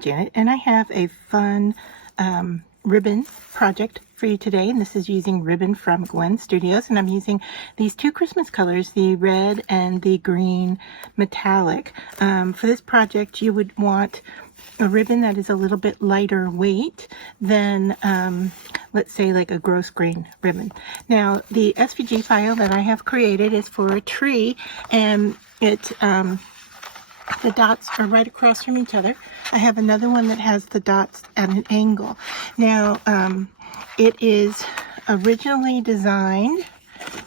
Janet, and I have a fun ribbon project for you today, and this is using ribbon from Gwen Studios, and I'm using these two Christmas colors, the red and the green metallic. For this project, you would want a ribbon that is a little bit lighter weight than, let's say, like a gross grain ribbon. Now, the SVG file that I have created is for a tree, and it the dots are right across from each other. I have another one that has the dots at an angle. Now, it is originally designed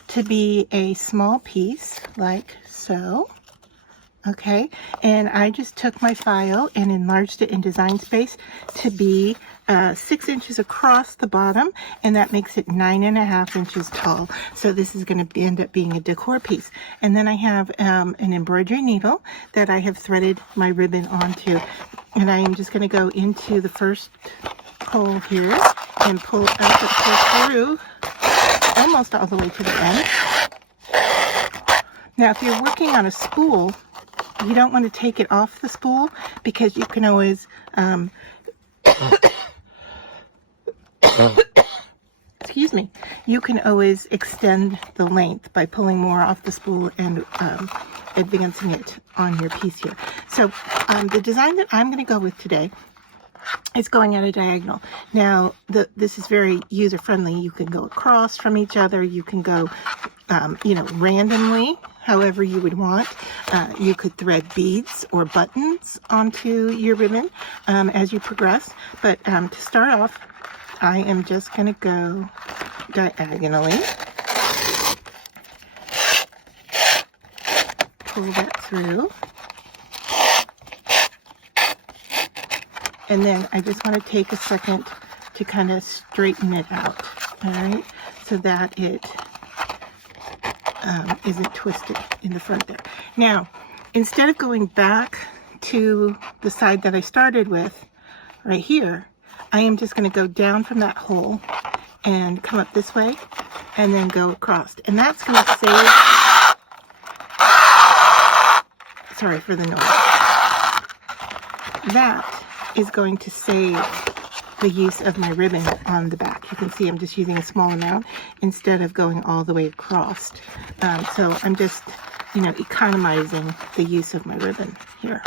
to be a small piece, like so. Okay, and I just took my file and enlarged it in Design Space to be 6 inches across the bottom, and that makes it 9.5 inches tall. So this is going to end up being a decor piece. And then I have an embroidery needle that I have threaded my ribbon onto, and I am just going to go into the first hole here and pull up and pull through almost all the way to the end. Now, if you're working on a spool, you don't want to take it off the spool, because you can always excuse me, you can always extend the length by pulling more off the spool and advancing it on your piece here. So the design that I'm going to go with today is going at a diagonal. Now, this is very user-friendly. You can go across from each other. You can go, randomly, however you would want. You could thread beads or buttons onto your ribbon as you progress. But to start off, I am just going to go diagonally. Pull that through. And then I just want to take a second to kind of straighten it out, all right, so that it isn't twisted in the front there. Now, instead of going back to the side that I started with right here, I am just going to go down from that hole and come up this way and then go across. And that's going to save, sorry for the noise, that is going to save the use of my ribbon on the back. You can see I'm just using a small amount instead of going all the way across. So I'm just, economizing the use of my ribbon here.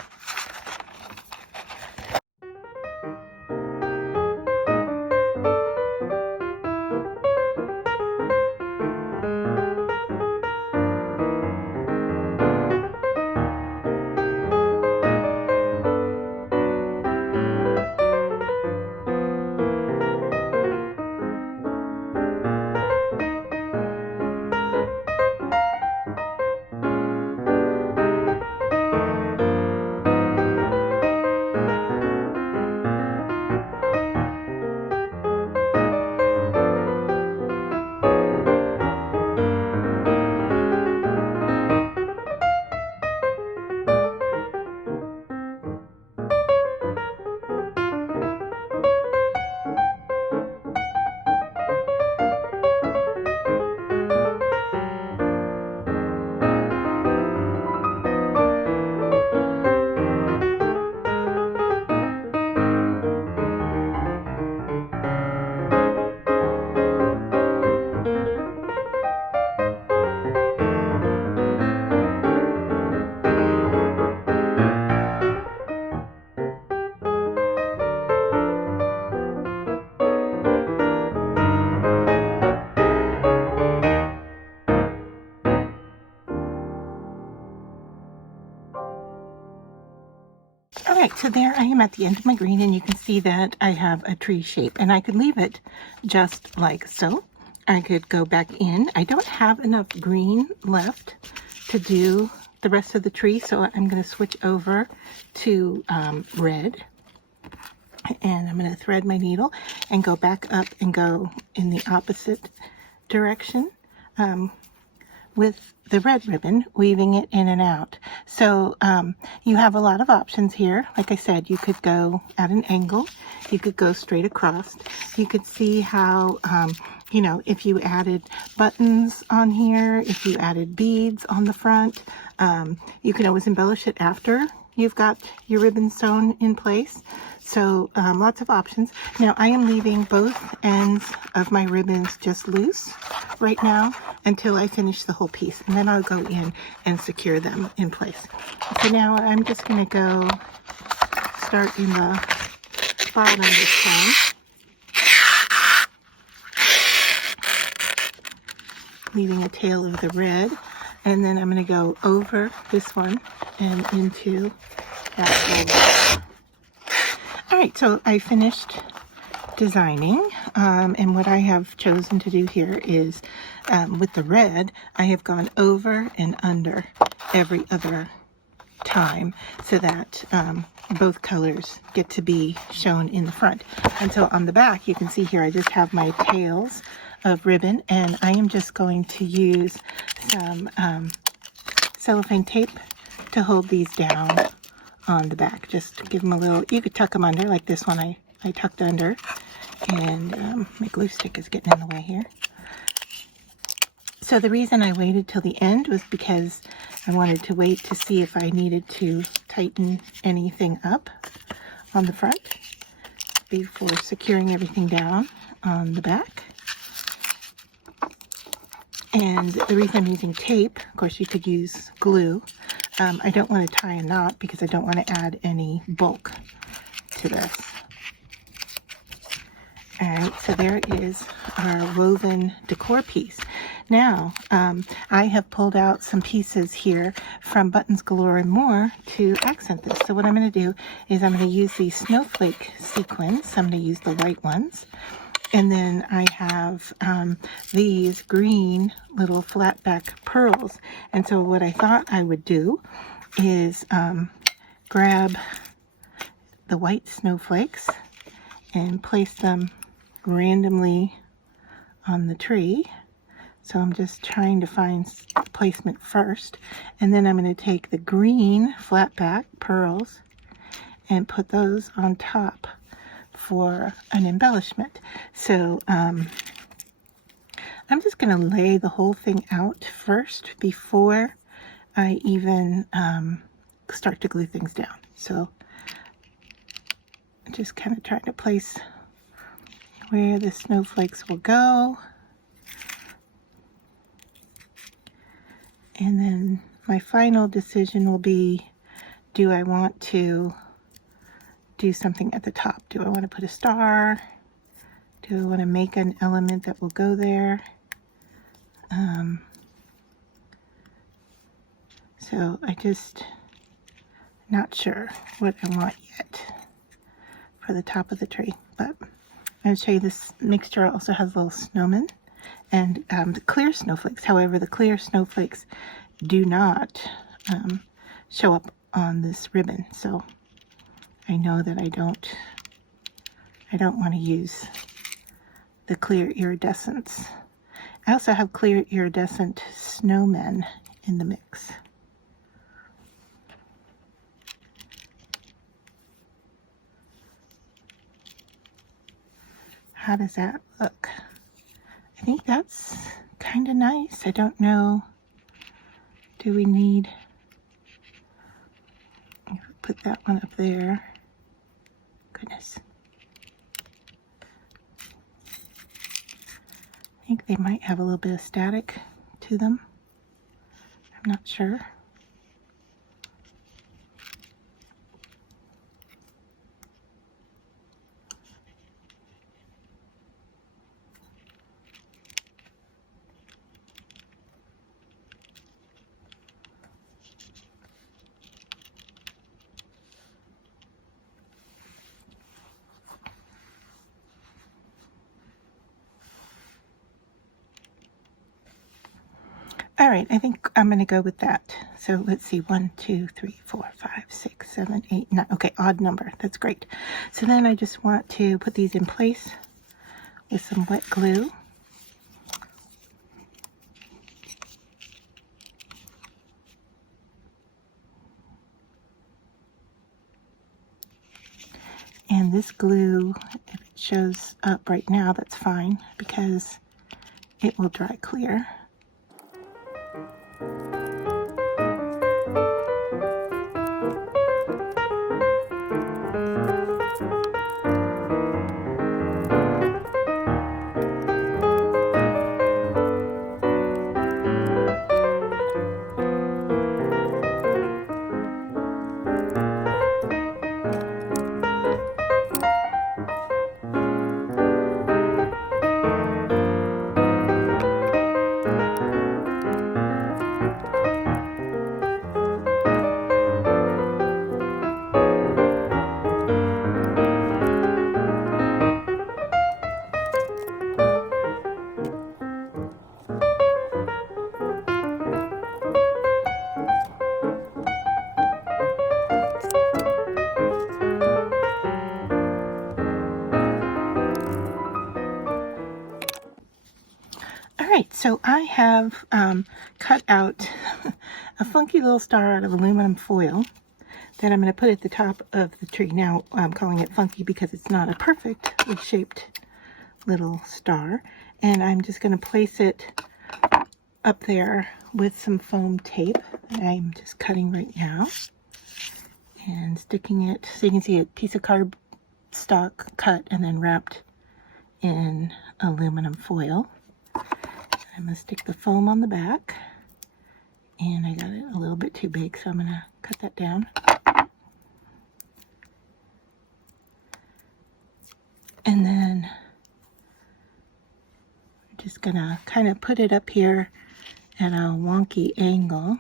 Alright, so there I am at the end of my green, and you can see that I have a tree shape, and I could leave it just like so. I could go back in. I don't have enough green left to do the rest of the tree, so I'm going to switch over to red, and I'm going to thread my needle and go back up and go in the opposite direction with the red ribbon, weaving it in and out. So you have a lot of options here. Like I said, you could go at an angle, you could go straight across. You could see how, you know, if you added buttons on here, if you added beads on the front, you can always embellish it after you've got your ribbon sewn in place. So lots of options. Now I am leaving both ends of my ribbons just loose right now until I finish the whole piece, and then I'll go in and secure them in place. So now I'm just going to go start in the bottom this time. Leaving a tail of the red, and then I'm going to go over this one and into that one. Alright, so I finished designing, and what I have chosen to do here is with the red, I have gone over and under every other time so that both colors get to be shown in the front. And so on the back, you can see here I just have my tails of ribbon, and I am just going to use some cellophane tape to hold these down on the back. Just to give them a little, you could tuck them under like this one I tucked under, and my glue stick is getting in the way here. So the reason I waited till the end was because I wanted to wait to see if I needed to tighten anything up on the front before securing everything down on the back. And the reason I'm using tape, of course you could use glue, I don't want to tie a knot because I don't want to add any bulk to this. Alright, so there is our woven decor piece. Now, I have pulled out some pieces here from Buttons Galore and More to accent this. So what I'm going to do is I'm going to use these snowflake sequins. I'm going to use the white ones. And then I have these green little flat back pearls. And so what I thought I would do is grab the white snowflakes and place them randomly on the tree. So I'm just trying to find placement first. And then I'm going to take the green flat back pearls and put those on top for an embellishment. So I'm just going to lay the whole thing out first before I even start to glue things down. So I'm just kind of trying to place where the snowflakes will go. And then my final decision will be, do I want to do something at the top? Do I want to put a star? Do I want to make an element that will go there? So I just not sure what I want yet for the top of the tree, but I'm going to show you this mixture also has little snowmen and the clear snowflakes. However, the clear snowflakes do not show up on this ribbon, so I know that I don't want to use the clear iridescents. I also have clear iridescent snowmen in the mix. How does that look? I think that's kind of nice. I don't know. Do we need... put that one up there. Goodness. I think they might have a little bit of static to them. I'm not sure. All right, I think I'm going to go with that. So let's see, 1, 2, 3, 4, 5, 6, 7, 8, 9. Okay, odd number. That's great. So then I just want to put these in place with some wet glue. And this glue, if it shows up right now, that's fine because it will dry clear. So I have cut out a funky little star out of aluminum foil that I'm going to put at the top of the tree. Now I'm calling it funky because it's not a perfectly shaped little star. And I'm just going to place it up there with some foam tape. I'm just cutting right now and sticking it, so you can see a piece of cardstock cut and then wrapped in aluminum foil. I'm going to stick the foam on the back, and I got it a little bit too big, so I'm going to cut that down. And then I'm just going to kind of put it up here at a wonky angle,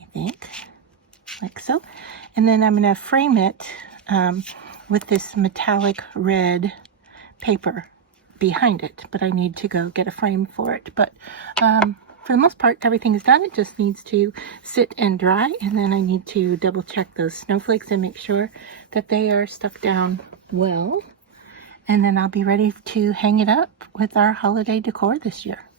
I think, like so. And then I'm going to frame it with this metallic red paper behind it, but I need to go get a frame for it. But for the most part, everything is done. It just needs to sit and dry, and then I need to double check those snowflakes and make sure that they are stuck down well. And then I'll be ready to hang it up with our holiday decor this year.